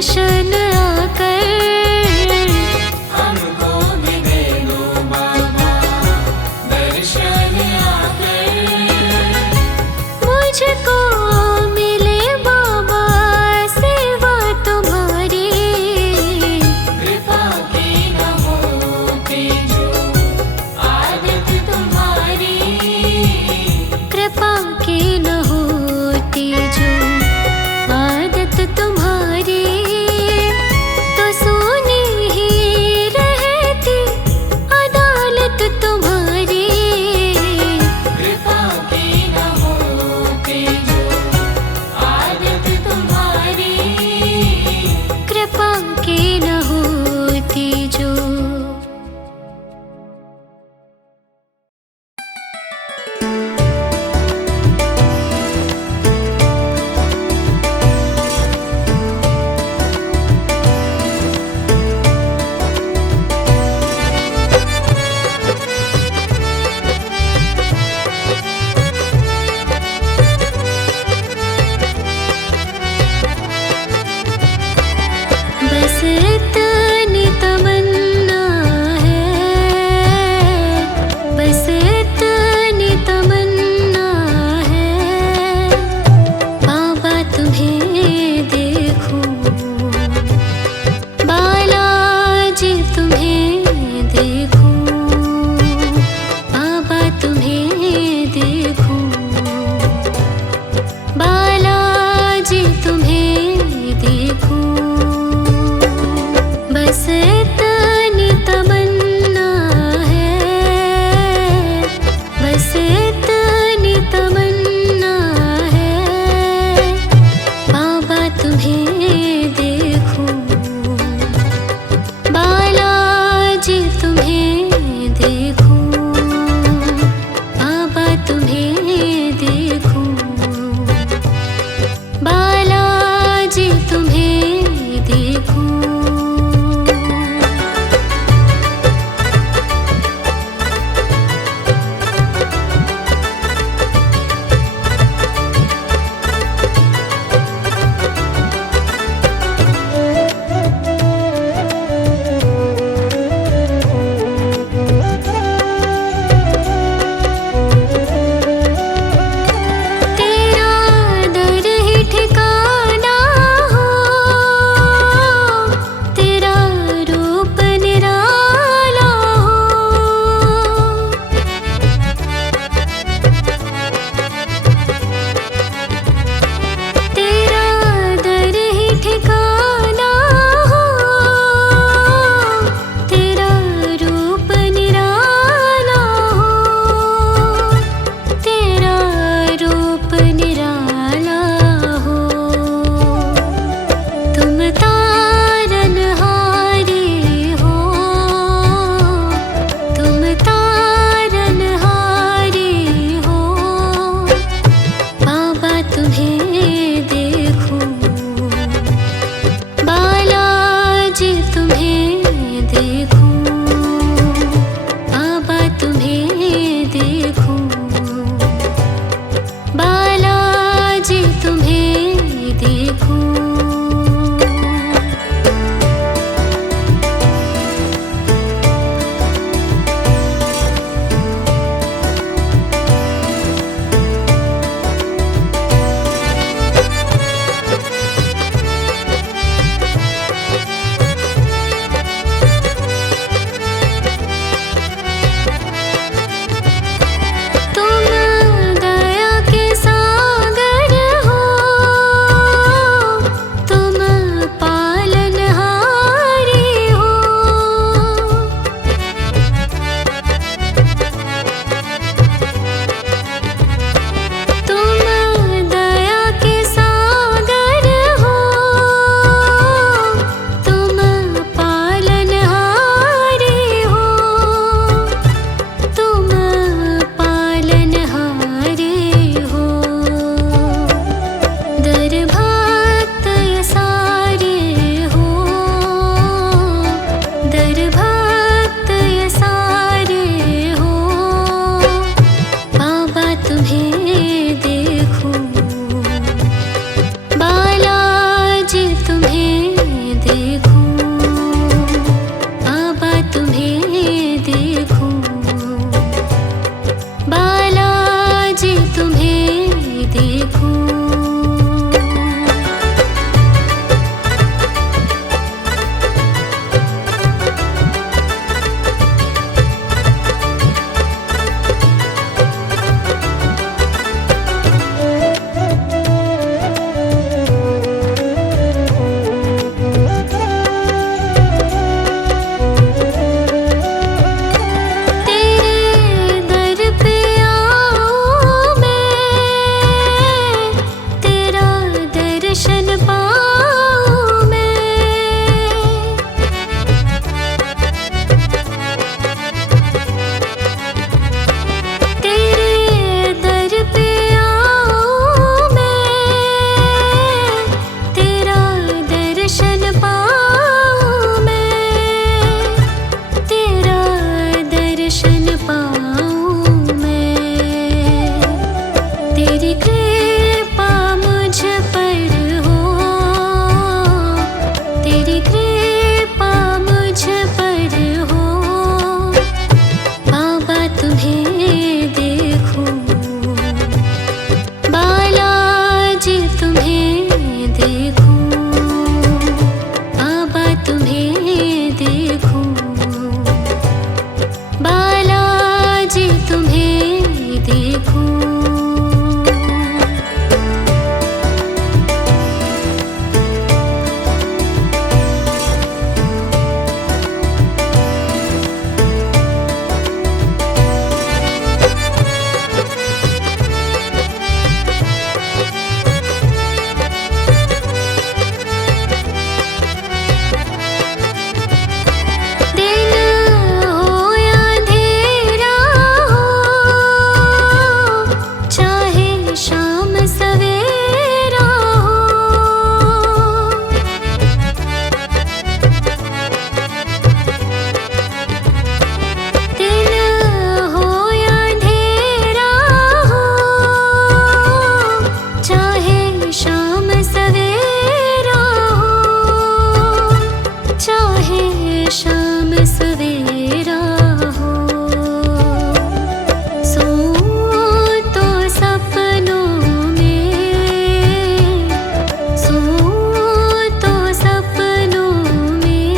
दर्शन आकर हमको भी दे दो बाबा दर्शन आकर। मुझको मिले बाबा सेवा तुम्हारी। कृपा की न होती जो आदत तुम्हारी। कृपा की न होती जो आदत तुम्हारी। दर्शन पाऊं मैं, तेरा दर्शन पाऊं मैं। तेरी कृपा मुझ पर हो, तेरी कृपा मुझ पर हो। बाबा तुम्हें देखूं, बालाजी तुम्हें देखूं, बाबा तुम्हें देखूं, बालाजी तुम्हें देखूं। दिन हो या अंधेरा हो, चाहे शाम सवेरा हो। दिन हो या अंधेरा हो, चाहे शाम सवेरा हो, चाहे शाम सवेरा हो। सो तो सपनों में, सो तो सपनों में।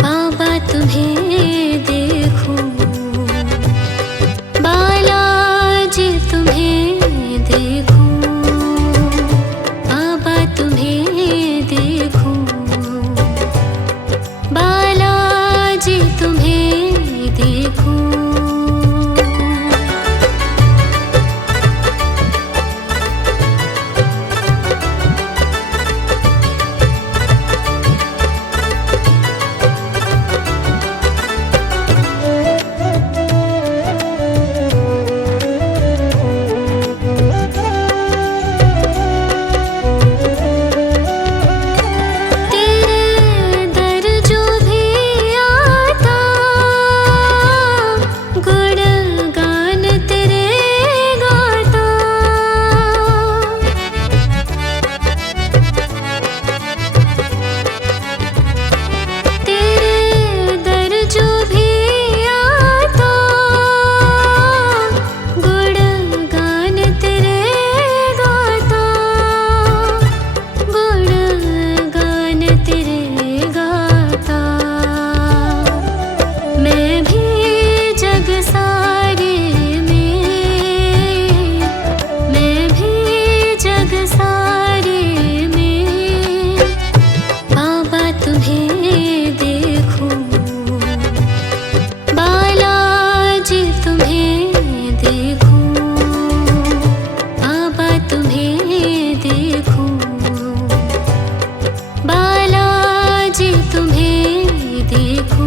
बाबा तुम्हें देखूं, बालाजी तुम्हें देखूं, बाबा तुम्हें देखूं, बालाजी तुम्हें देखूं। तेरे दर जो भी आता, गुणगान तेरे गाता। तेरे दर जो भी आता, गुणगान तेरे गाता, गुणगान तेरे गाता। मैं भी जग सारे में, मैं भी जग सारे में। बाबा तुम्हें देखूं, बालाजी तुम्हें देखूं, बाबा तुम्हें देखूं, बालाजी तुम्हें देखूं।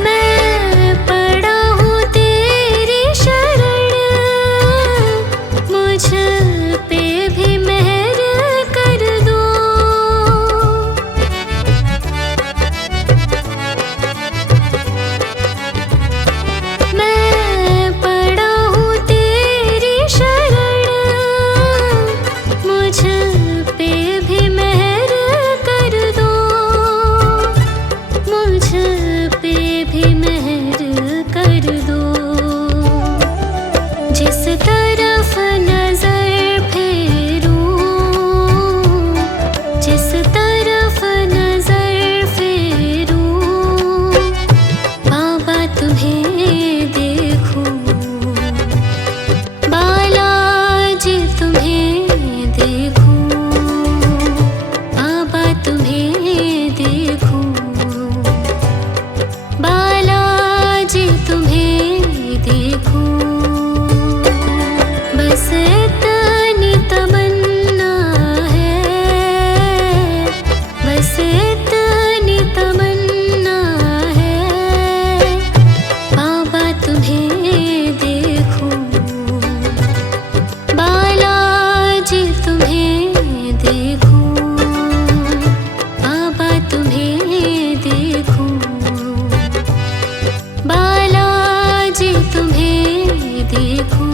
मैं पड़ा हूँ तेरी शरण, देखूं।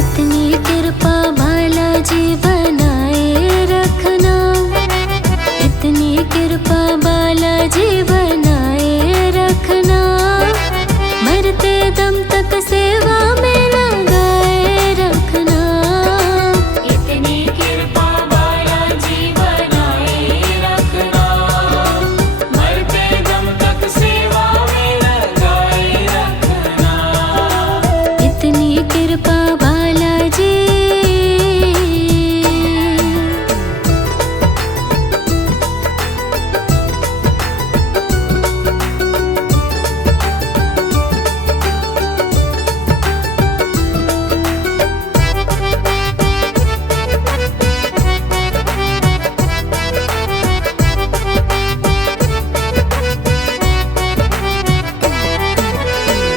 इतनी कृपा बालाजी बनाए रखना, इतनी कृपा बालाजी बनाए रखना, मरते दम तक सेवा में लगाए रखना। इतनी कृपा बालाजी बनाए रखना, मरते दम तक सेवा में लगाए रखना। इतनी कृपा बालाजी।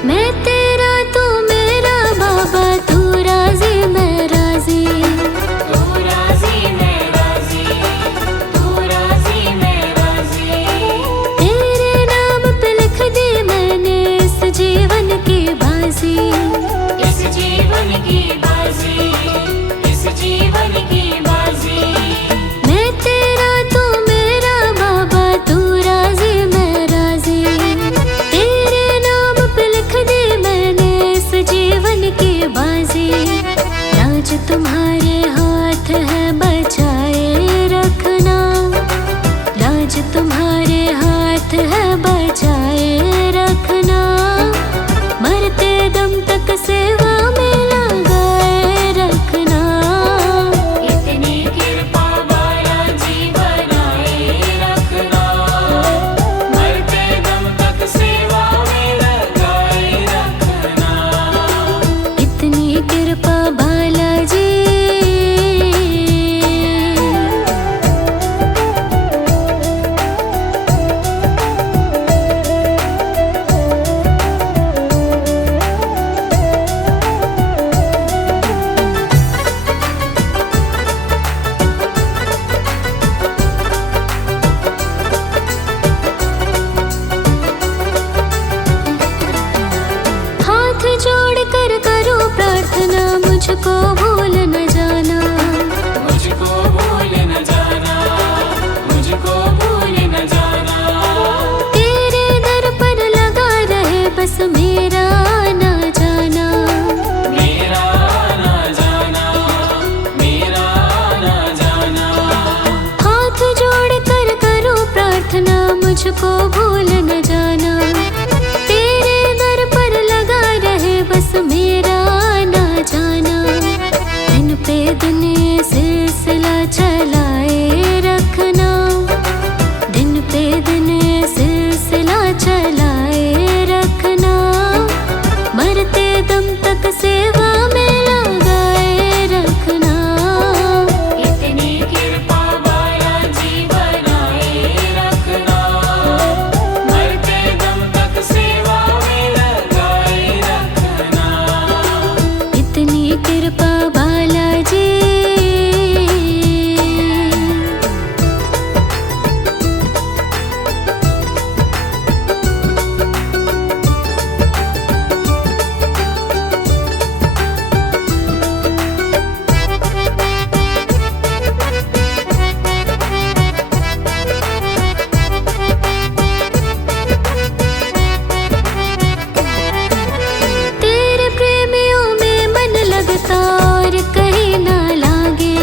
मैं तेरा तू मेरा बाबा, तू राजी मैं राजी। तू राजी मैं राजी, तू राजी मैं राजी। तेरे नाम पे लिख दी मैंने इस जीवन की बाजी। इस जीवन की बाजी, इस जीवन की बाजी। मैं तेरा तू मेरा बाबा, तू राजी मैं राजी। तेरे नाम पे लिख दी मैंने इस जीवन की बाजी। राज तुम्हारे हाथ है बचाए रखना, राज तुम्हारे हाथ है बचाए रखना, मरते दम तक सेवा में लगाए रखना। इतनी कृपा बालाजी बनाए रखना, मरते दम तक सेवा में लगाए रखना। इतनी कृपा बालाजी। हाथ जोड़ कर करो प्रार्थना, मुझको भूल न जाना। मुझको भूल न जाना, मुझको भूल न जाना। तेरे दर पर लगा रहे बस मेरा ना जाना। मेरा ना जाना, मेरा ना जाना। हाथ जोड़ कर करो प्रार्थना, मुझको भूल न जाना। तेरे दर पर लगा रहे बस मेरा ना जाना। दिन पे दिन सिलसिला चलाए रखना, दिन पे दिन सिलसिला चलाए रखना, मरते दम तक सेवा में लगाए रखना। इतनी कृपा बालाजी बनाए रखना, मरते दम तक सेवा में लगाए रखना। इतनी कृपा बालाजी। तेरे प्रेमियों में मन लगता और कहीं ना लागे।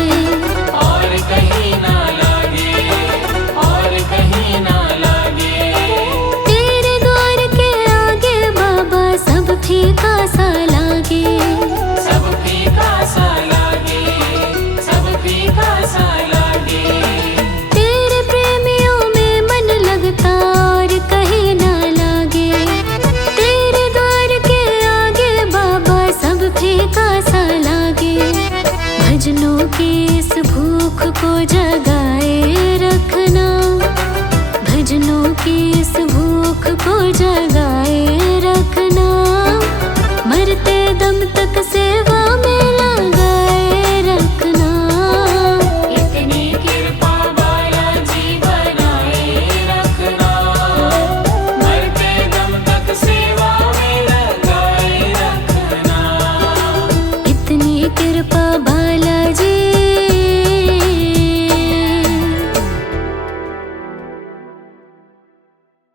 और कहीं ना लागे, और कहीं ना लागे। तेरे द्वार के आगे बाबा सब फीका सा लागे। सब फीका सा लागे, सब फीका सा लागे। तेरे प्रेमियों में मन लगता और कहीं ना लागे। तेरे द्वार के आगे बाबा सब फीका सा लागे। की इस भूख को जगाए रखना, भजनों की इस भूख को जगाए